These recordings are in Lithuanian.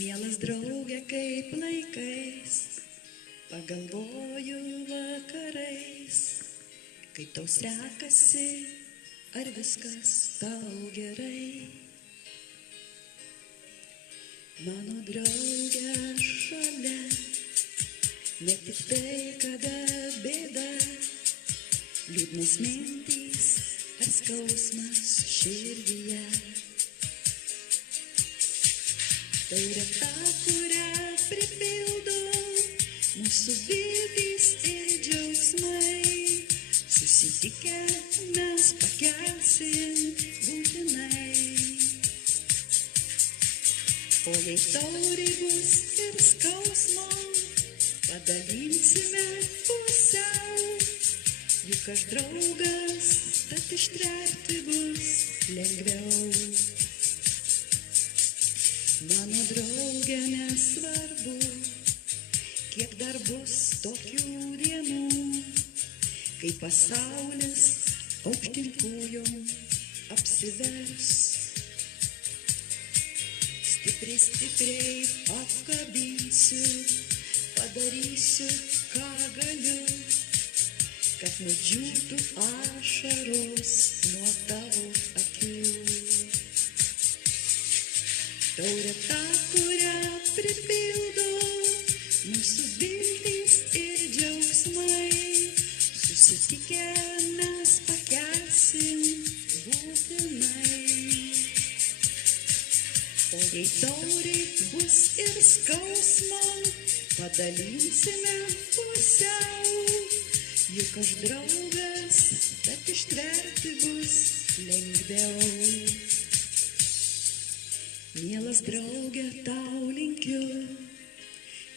Mielas draugė, kaip laikais, pagalvoju vakarais, kaip tau sekasi, ar viskas tau gerai. Mano draugė šalia, ne tik tai, kada bėda, liūdnos mintys ar skausmas širdyje. Taurė ta, kurią pripildo mūsų viltys ir džiaugsmai, susitikę mes pakelsim būtinai. O jei taurė bus ir skausmo, padalinsime pusiau, juk aš draugas, tad ištverti bus lengviau. Mano draugė, nesvarbu, kiek dar bus tokių dienų, kai pasaulis aukštyn kojom apsivers. Stipriai, stipriai apkabinsiu, padarysiu, ką galiu, kad nudžiūtų ašaros nuo tavo akių. Taurė ta, kurią pripildo mūsų viltys ir džiaugsmai, susitikę mes pakelsim būtinai. O jei taurė bus ir skausmo, padalinsime pusiau, juk aš draugas, tad ištverti bus lengviau. Mielas draugė, tau linkiu,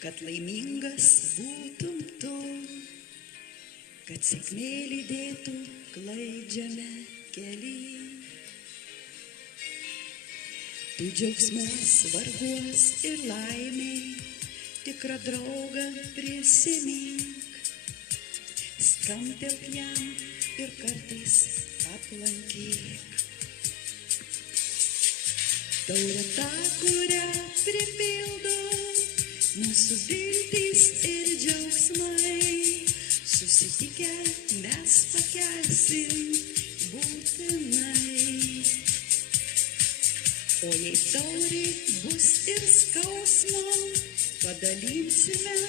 kad laimingas būtum tu, kad sėkmė lydėtų klaidžiame kely. Tu džiaugsmus, varguos ir laimiai, tikrą draugą prisimink, skambtelk jam ir kartais aplankyk. Taurė ta, kurią pripildo mūsų viltys ir džiaugsmai, susitikę mes pakelsim būtinai. O jei taurė bus ir skausmo, padalinsime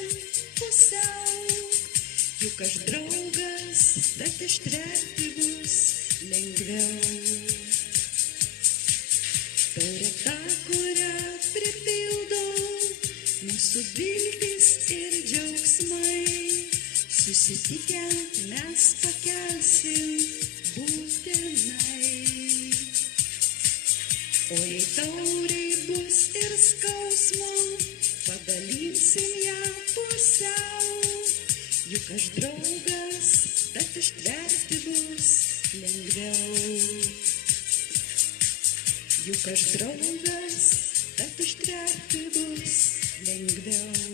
pusiau, juk aš draugas, tad ištverti bus lengviau. Taurė ta, kurią pripildo mūsų viltys ir džiaugsmai, susitikę mes pakelsim būtinai. O jei taurė bus ir skausmo, padalinsim ją pusiau, juk aš draugas, tad ištverti bus lengviau. Juk aš draugas, tad ištverti bus lengviau.